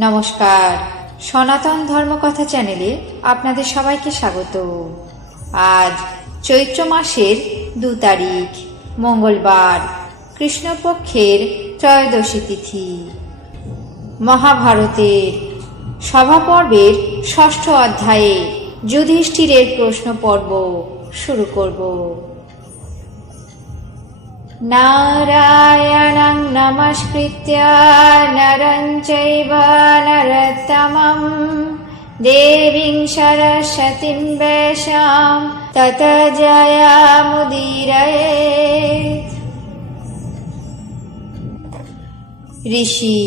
নমস্কার, সনাতন ধর্মকথা চ্যানেলে আপনাদের সবাইকে স্বাগত। আজ চৈত্র মাসের 2 তারিখ মঙ্গলবার, কৃষ্ণপক্ষের ত্রয়োদশী তিথি। মহাভারতের সভা পর্বের 6ষ্ঠ অধ্যায়ে যুধিষ্ঠিরের প্রশ্ন পর্ব শুরু করব। নারায়ণং নমস্কৃত্য নরং চৈব নরোত্তমং দেবীং সরস্বতীং ব্যাসাং ততো জয়মুদীরয়েৎ। ঋষি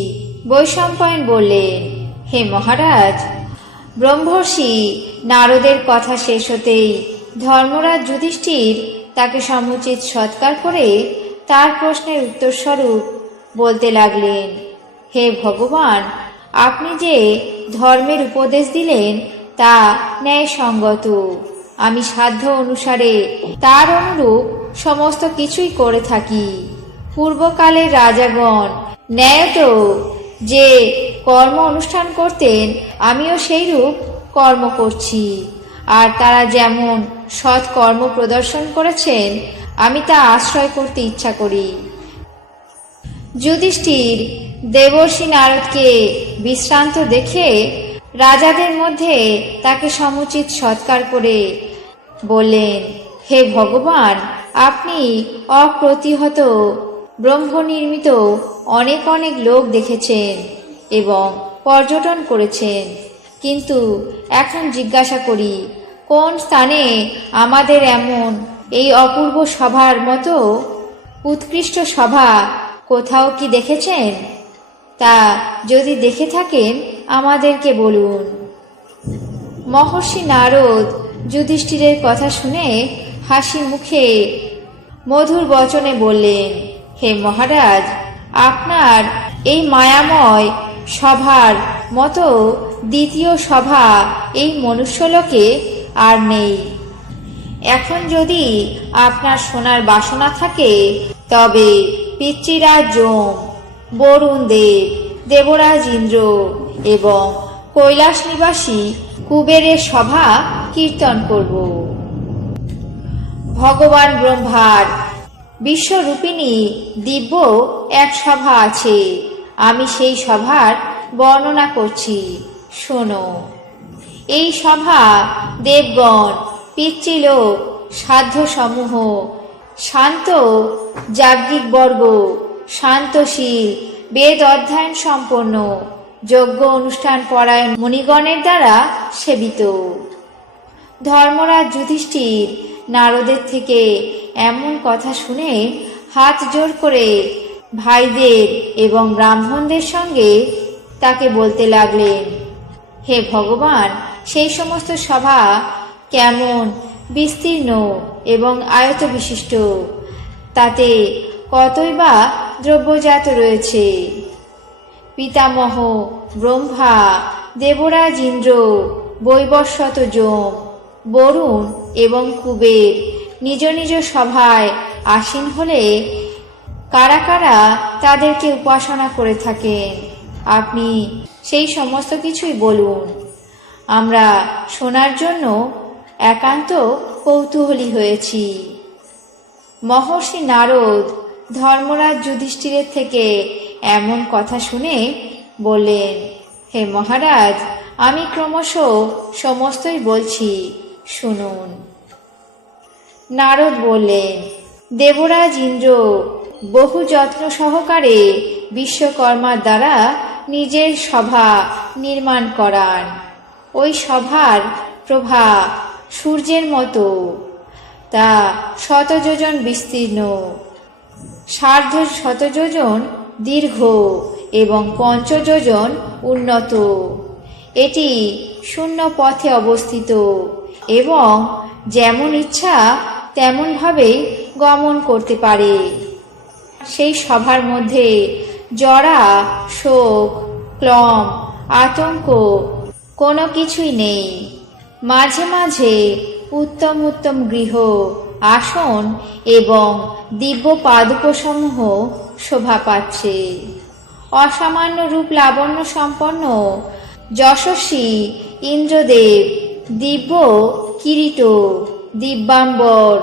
বৈশম্পায়ন বললেন, হে মহারাজ, ব্রহ্মর্ষি নারদের কথা শেষ হতেই ধর্মরাজ যুধিষ্ঠির তাকে সমুচিত সৎকার করে তার প্রশ্নের উত্তরস্বরূপ বলতে লাগলেন, হে ভগবান, আপনি যে ধর্মের উপদেশ দিলেন তা ন্যায়সঙ্গত। আমি সাধ্য অনুসারে তার অনুরূপ সমস্ত কিছুই করে থাকি। পূর্বকালের রাজাগণ ন্যায়ত যে কর্ম অনুষ্ঠান করতেন, আমিও সেইরূপ কর্ম করছি। আর তারা যেমন সৎ কর্ম প্রদর্শন করেছেন, আমি তা আশ্রয় করতে ইচ্ছা করি। যুধিষ্ঠির দেবর্ষি নারদকে বিশ্রান্ত দেখে রাজাদের মধ্যে তাকে সমুচিত সৎকার করে বললেন, হে ভগবান, আপনি অপ্রতিহত ব্রহ্মনির্মিত অনেক অনেক লোক দেখেছেন এবং পর্যটন করেছেন, কিন্তু এখন জিজ্ঞাসা করি, কোন স্থানে আমাদের এমন এই অপূর্ব সভার মতো উৎকৃষ্ট সভা কোথাও কি দেখেছেন? তা যদি দেখে থাকেন আমাদেরকে বলুন। মহর্ষি নারদ যুধিষ্ঠিরের কথা শুনে হাসি মুখে মধুর বচনে বললেন, হে মহারাজ, আপনার এই মায়াময় সভার মতো দ্বিতীয় সভা এই মনুষ্যলোকে আর নেই। এখন যদি আপনার শোনার বাসনা থাকে, তবে পিতৃরাজ যম, বরুণ দেব, দেবরাজ ইন্দ্র এবং কৈলাস নিবাসী কুবেরের সভা কীর্তন করব। ভগবান ব্রহ্মার বিশ্বরূপিণী দিব্য এক সভা আছে, আমি সেই সভার বর্ণনা করছি, শোনো। এই সভা দেবগণ, পিতৃলোক, সাধ্য সমূহ, শান্ত যাজ্ঞিক বর্গ, শান্তশীল, বেদ অধ্যয়ন সম্পন্ন, যজ্ঞ অনুষ্ঠান পরায়ণ মুনিগণের দ্বারা সেবিত। ধর্মরাজ যুধিষ্ঠির নারদের থেকে এমন কথা শুনে হাত জোড় করে ভাইদের এবং ব্রাহ্মণদের সঙ্গে তাকে বলতে লাগলেন, হে ভগবান, সেই সমস্ত সভা কেমন বিস্তীর্ণ এবং আয়ত বিশিষ্ট, তাতে কতই বা দ্রব্যজাত রয়েছে। পিতামহ ব্রহ্মা, দেবরাজ ইন্দ্র, বৈবস্বত যম, বরুণ এবং কুবের নিজ নিজ সভায় আসীন হলে কারা কারা তাদেরকে উপাসনা করে থাকেন, আপনি সেই সমস্ত কিছুই বলুন। আমরা শোনার জন্য একান্ত কৌতূহলী হয়েছি। মহর্ষি নারদ ধর্মরাজ যুধিষ্ঠিরের থেকে এমন কথা শুনে বললেন, হে মহারাজ, আমি ক্রমশ সমস্তই বলছি, শুনুন। নারদ বললেন, দেবরাজ ইন্দ্র বহু যত্ন সহকারে বিশ্বকর্মার দ্বারা নিজের সভা নির্মাণ করান। ওই সভার প্রভা সূর্যের মতো, তা 100 যোজন বিস্তীর্ণ, 1/2 যোজন দীর্ঘ এবং 5 যোজন উন্নত। এটি শূন্য পথে অবস্থিত এবং যেমন ইচ্ছা তেমন ভাবেই গমন করতে পারে। সেই সভার মধ্যে জরা, শোক, ক্লম, আতঙ্ক কোনো কিছুই নেই। মাঝে মাঝে উত্তম উত্তম গৃহ, আসন এবং দিব্য পাদুকসমূহ শোভা পাচ্ছে। অসামান্য রূপ লাবণ্য সম্পন্ন যশস্বী ইন্দ্রদেব দিব্য কিরীট, দিব্যাম্বর,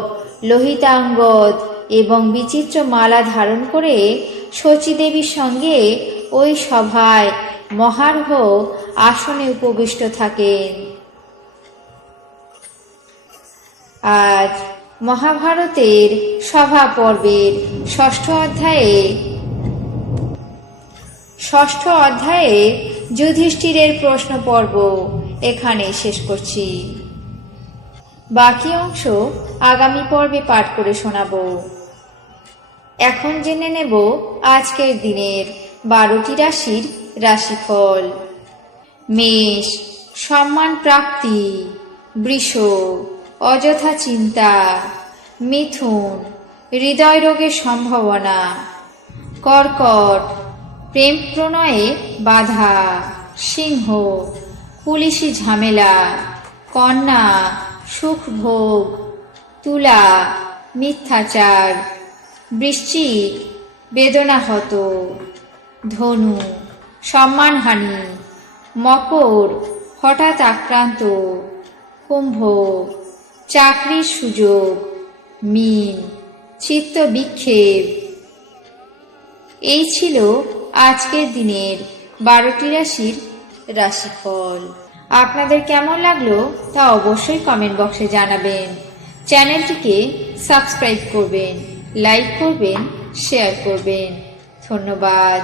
লোহিতাঙ্গদ এবং বিচিত্র মালা ধারণ করে শচীদেবীর সঙ্গে ওই সভায় মহার্ঘ আসনে উপবিষ্ট থাকেন। আজ মহাভারতের সভা পর্বের ষষ্ঠ অধ্যায়ে যুধিষ্ঠিরের প্রশ্ন পর্ব এখানে শেষ করছি। বাকি অংশ আগামী পর্বে পাঠ করে শোনাব। এখন জেনে নেব আজকের দিনের 12টি রাশির রাশিফল। মেষ, সম্মান প্রাপ্তি। বৃষ, অযথা চিন্তা। মিথুন, হৃদয় রোগের সম্ভাবনা। কর্কট, প্রেম প্রণয়ে বাধা। সিংহ, পুলিশি ঝামেলা। কন্যা, সুখ ভোগ। তুলা, মিথ্যাচার। বৃশ্চিক, বেদনাহত। ধনু, সম্মানহানি। মকর, হঠাৎ আক্রান্ত। কুম্ভ, চাকরির সুযোগ। মীন, চিত্ত বিক্ষেপ। এই ছিল আজকের দিনের 12টি রাশির রাশিফল। আপনাদের কেমন লাগলো তা অবশ্যই কমেন্ট বক্সে জানাবেন। চ্যানেলটিকে সাবস্ক্রাইব করবেন, লাইক করবেন, শেয়ার করবেন। ধন্যবাদ।